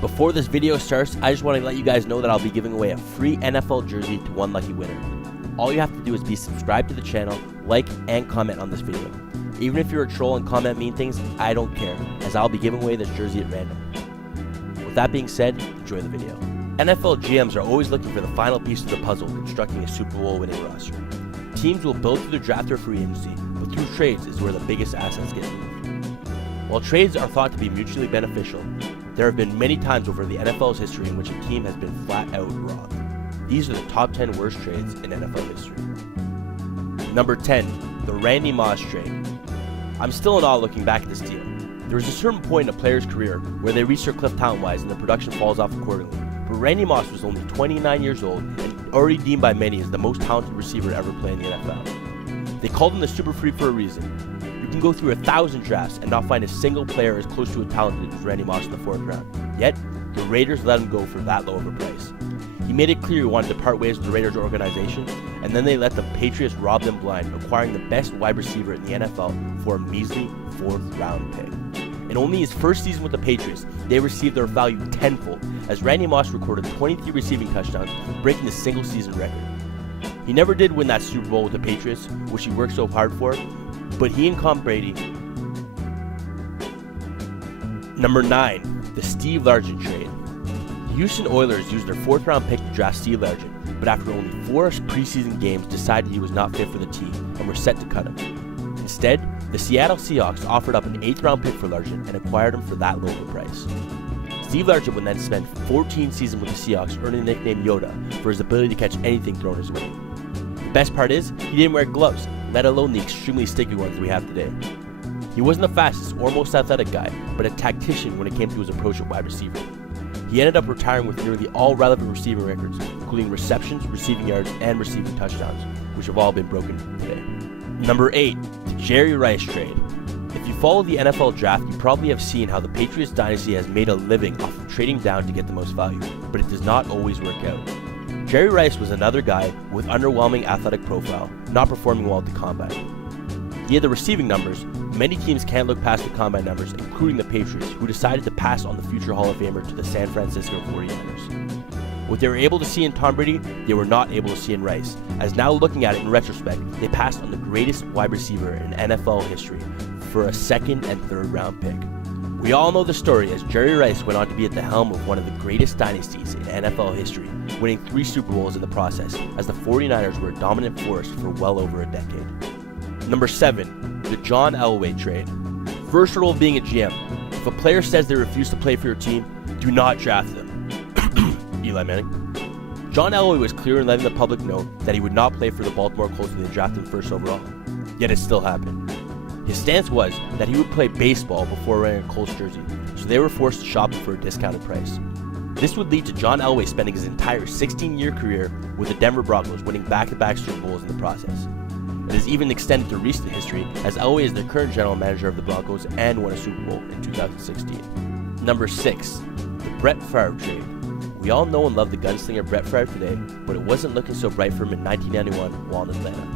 Before this video starts, I just want to let you guys know that I'll be giving away a free NFL jersey to one lucky winner. All you have to do is be subscribed to the channel, like, and comment on this video. Even if you're a troll and comment mean things, I don't care, as I'll be giving away this jersey at random. With that being said, enjoy the video. NFL GMs are always looking for the final piece of the puzzle constructing a Super Bowl winning roster. Teams will build through the draft or free agency, but through trades is where the biggest assets get moved. While trades are thought to be mutually beneficial, there have been many times over the NFL's history in which a team has been flat out robbed. These are the top 10 worst trades in NFL history. Number 10, the Randy Moss trade. I'm still in awe looking back at this deal. There is a certain point in a player's career where they reach their cliff talent-wise and their production falls off accordingly. But Randy Moss was only 29 years old and already deemed by many as the most talented receiver ever play in the NFL. They called him the Super Freak for a reason. You can go through 1,000 drafts and not find a single player as close to as talented as Randy Moss in the 4th round. Yet, the Raiders let him go for that low of a price. He made it clear he wanted to part ways with the Raiders organization, and then they let the Patriots rob them blind, acquiring the best wide receiver in the NFL for a measly 4th round pick. In only his first season with the Patriots, they received their value tenfold, as Randy Moss recorded 23 receiving touchdowns, breaking the single season record. He never did win that Super Bowl with the Patriots, which he worked so hard for, but he and Tom Brady. Number 9, the Steve Largent trade. The Houston Oilers used their 4th round pick to draft Steve Largent, but after only 4 preseason games decided he was not fit for the team and were set to cut him. Instead, the Seattle Seahawks offered up an 8th round pick for Largent and acquired him for that low of a price. Steve Largent would then spend 14 seasons with the Seahawks, earning the nickname Yoda for his ability to catch anything thrown his way. The best part is, he didn't wear gloves, let alone the extremely sticky ones we have today. He wasn't the fastest or most athletic guy, but a tactician when it came to his approach at wide receiver. He ended up retiring with nearly all relevant receiving records, including receptions, receiving yards, and receiving touchdowns, which have all been broken today. Number 8, the Jerry Rice trade. If you follow the NFL draft, you probably have seen how the Patriots dynasty has made a living off of trading down to get the most value, but it does not always work out. Jerry Rice was another guy with underwhelming athletic profile, not performing well at the combine. He had the receiving numbers. Many teams can't look past the combine numbers, including the Patriots, who decided to pass on the future Hall of Famer to the San Francisco 49ers. What they were able to see in Tom Brady, they were not able to see in Rice, as now looking at it in retrospect, they passed on the greatest wide receiver in NFL history for a 2nd and 3rd round pick. We all know the story, as Jerry Rice went on to be at the helm of one of the greatest dynasties in NFL history, winning 3 Super Bowls in the process, as the 49ers were a dominant force for well over a decade. Number 7, the John Elway trade. First rule of being a GM: if a player says they refuse to play for your team, do not draft them. Eli Manning. John Elway was clear in letting the public know that he would not play for the Baltimore Colts when they drafted him 1st overall. Yet it still happened. His stance was that he would play baseball before wearing a Colts jersey, so they were forced to shop him for a discounted price. This would lead to John Elway spending his entire 16-year career with the Denver Broncos, winning back-to-back Super Bowls in the process. It is even extended to recent history, as Elway is the current general manager of the Broncos and won a Super Bowl in 2016. Number 6, the Brett Favre trade. We all know and love the gunslinger Brett Favre today, but it wasn't looking so bright for him in 1991 while in Atlanta.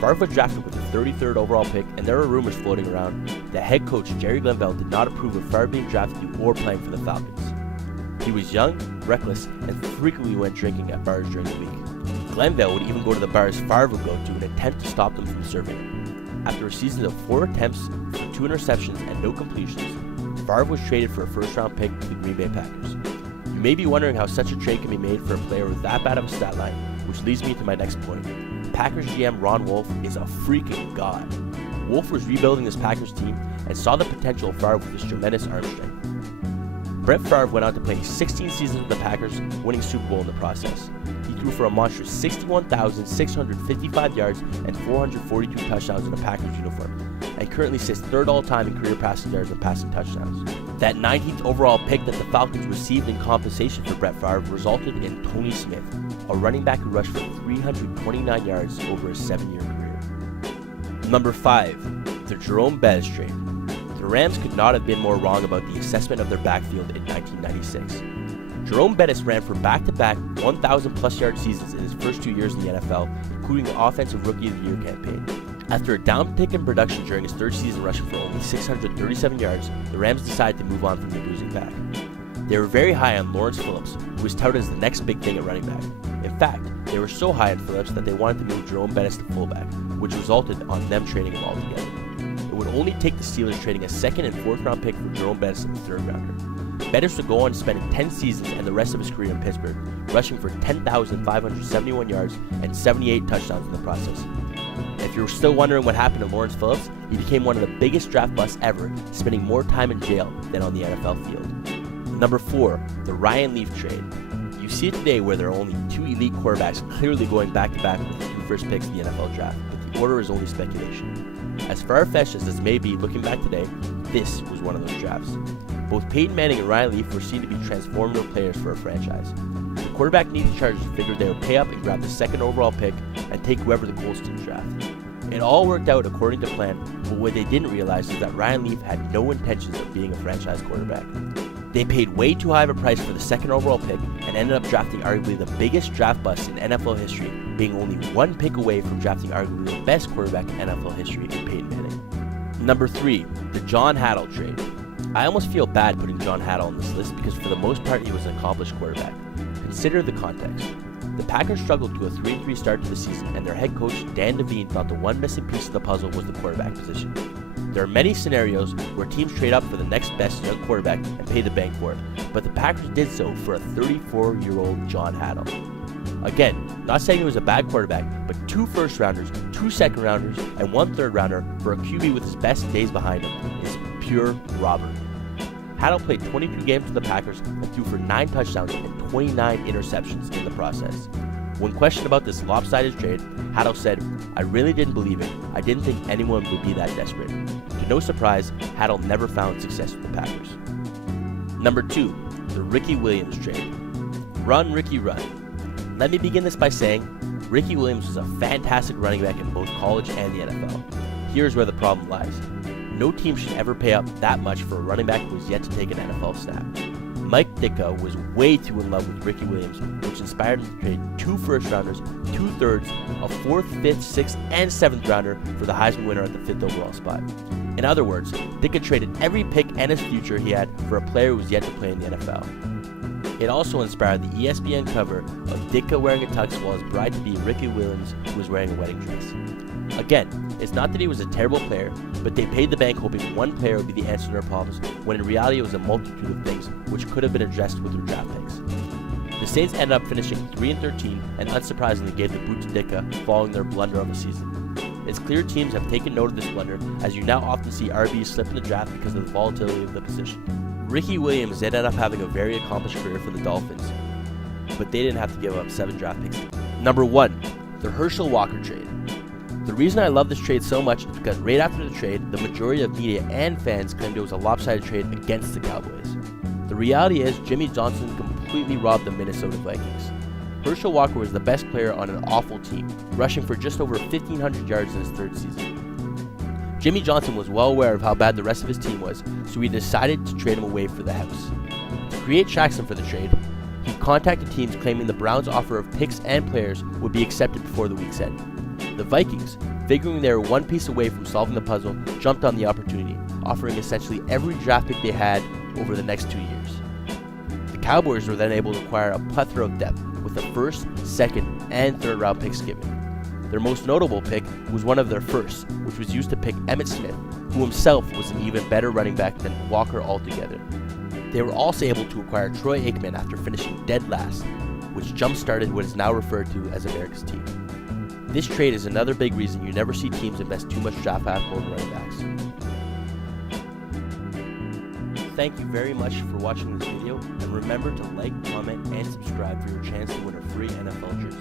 Favre was drafted with the 33rd overall pick, and there were rumors floating around that head coach Jerry Glanville did not approve of Favre being drafted or playing for the Falcons. He was young, reckless, and frequently went drinking at bars during the week. Glanville would even go to the bars Favre would go to in an attempt to stop them from serving. After a season of 4 attempts for 2 interceptions and no completions, Favre was traded for a 1st round pick to the Green Bay Packers. You may be wondering how such a trade can be made for a player with that bad of a stat line, which leads me to my next point. Packers GM Ron Wolf is a freaking god. Wolf was rebuilding this Packers team and saw the potential of Favre with his tremendous arm strength. Brett Favre went on to play 16 seasons with the Packers, winning Super Bowl in the process. He threw for a monstrous 61,655 yards and 442 touchdowns in a Packers uniform, and currently sits 3rd all-time in career passing yards and passing touchdowns. That 19th overall pick that the Falcons received in compensation for Brett Favre resulted in Tony Smith, a running back who rushed for 329 yards over a 7-year career. Number 5, the Jerome Bettis trade. The Rams could not have been more wrong about the assessment of their backfield in 1996. Jerome Bettis ran for back-to-back 1,000-plus yard seasons in his first 2 years in the NFL, including the Offensive Rookie of the Year campaign. After a downtick in production during his 3rd season rushing for only 637 yards, the Rams decided to move on from the bruising back. They were very high on Lawrence Phillips, who was touted as the next big thing at running back. In fact, they were so high on Phillips that they wanted to move Jerome Bettis to fullback, which resulted on them trading him altogether. It would only take the Steelers trading a second and fourth round pick for Jerome Bettis in the third rounder. Bettis would go on spending 10 seasons and the rest of his career in Pittsburgh, rushing for 10,571 yards and 78 touchdowns in the process. If you're still wondering what happened to Lawrence Phillips, he became one of the biggest draft busts ever, spending more time in jail than on the NFL field. Number 4, the Ryan Leaf trade. You see it today where there are only 2 elite quarterbacks clearly going back-to-back with the 2 first picks in the NFL draft, but the order is only speculation. As far-fetched as this may be looking back today, this was one of those drafts. Both Peyton Manning and Ryan Leaf were seen to be transformative players for a franchise. The quarterback-needy Chargers figured they would pay up and grab the second overall pick and take whoever the Colts didn't draft. It all worked out according to plan, but what they didn't realize is that Ryan Leaf had no intentions of being a franchise quarterback. They paid way too high of a price for the second overall pick and ended up drafting arguably the biggest draft bust in NFL history, being only 1 pick away from drafting arguably the best quarterback in NFL history in Peyton Manning. Number 3, the John Hadl trade. I almost feel bad putting John Hadl on this list because for the most part he was an accomplished quarterback. Consider the context. The Packers struggled to a 3-3 start to the season, and their head coach, Dan Devine, thought the one missing piece of the puzzle was the quarterback position. There are many scenarios where teams trade up for the next best young quarterback and pay the bank for it, but the Packers did so for a 34-year-old John Hadl. Again, not saying he was a bad quarterback, but 2 first-rounders, 2 second-rounders, and 1 third-rounder for a QB with his best days behind him is pure robbery. Hadl played 22 games with the Packers and threw for 9 touchdowns and 29 interceptions in the process. When questioned about this lopsided trade, Hadl said, "I really didn't believe it. I didn't think anyone would be that desperate." To no surprise, Hadl never found success with the Packers. Number 2, the Ricky Williams trade. Run, Ricky, run. Let me begin this by saying, Ricky Williams was a fantastic running back in both college and the NFL. Here's where the problem lies. No team should ever pay up that much for a running back who is yet to take an NFL snap. Mike Ditka was way too in love with Ricky Williams, which inspired him to trade 2 first-rounders, 2 thirds, a 4th, 5th, 6th, and 7th rounder for the Heisman winner at the 5th overall spot. In other words, Ditka traded every pick and his future he had for a player who was yet to play in the NFL. It also inspired the ESPN cover of Ditka wearing a tux while his bride-to-be Ricky Williams was wearing a wedding dress. Again, it's not that he was a terrible player, but they paid the bank hoping one player would be the answer to their problems, when in reality it was a multitude of things which could have been addressed with their draft picks. The Saints ended up finishing 3-13 and unsurprisingly gave the boot to Ditka following their blunder of the season. It's clear teams have taken note of this blunder, as you now often see RBs slip in the draft because of the volatility of the position. Ricky Williams ended up having a very accomplished career for the Dolphins, but they didn't have to give up 7 draft picks. Number 1, the Herschel Walker trade. The reason I love this trade so much is because right after the trade, the majority of media and fans claimed it was a lopsided trade against the Cowboys. The reality is Jimmy Johnson completely robbed the Minnesota Vikings. Herschel Walker was the best player on an awful team, rushing for just over 1,500 yards in his 3rd season. Jimmy Johnson was well aware of how bad the rest of his team was, so he decided to trade him away for the house. To create traction for the trade, he contacted teams claiming the Browns' offer of picks and players would be accepted before the week's end. The Vikings, figuring they were one piece away from solving the puzzle, jumped on the opportunity, offering essentially every draft pick they had over the next 2 years. The Cowboys were then able to acquire a plethora of depth, with the 1st, 2nd, and 3rd round picks given. Their most notable pick was one of their first, which was used to pick Emmitt Smith, who himself was an even better running back than Walker altogether. They were also able to acquire Troy Aikman after finishing dead last, which jump-started what is now referred to as America's team. This trade is another big reason you never see teams invest too much draft capital in running backs. Thank you very much for watching this video, and remember to like, comment, and subscribe for your chance to win a free NFL jersey.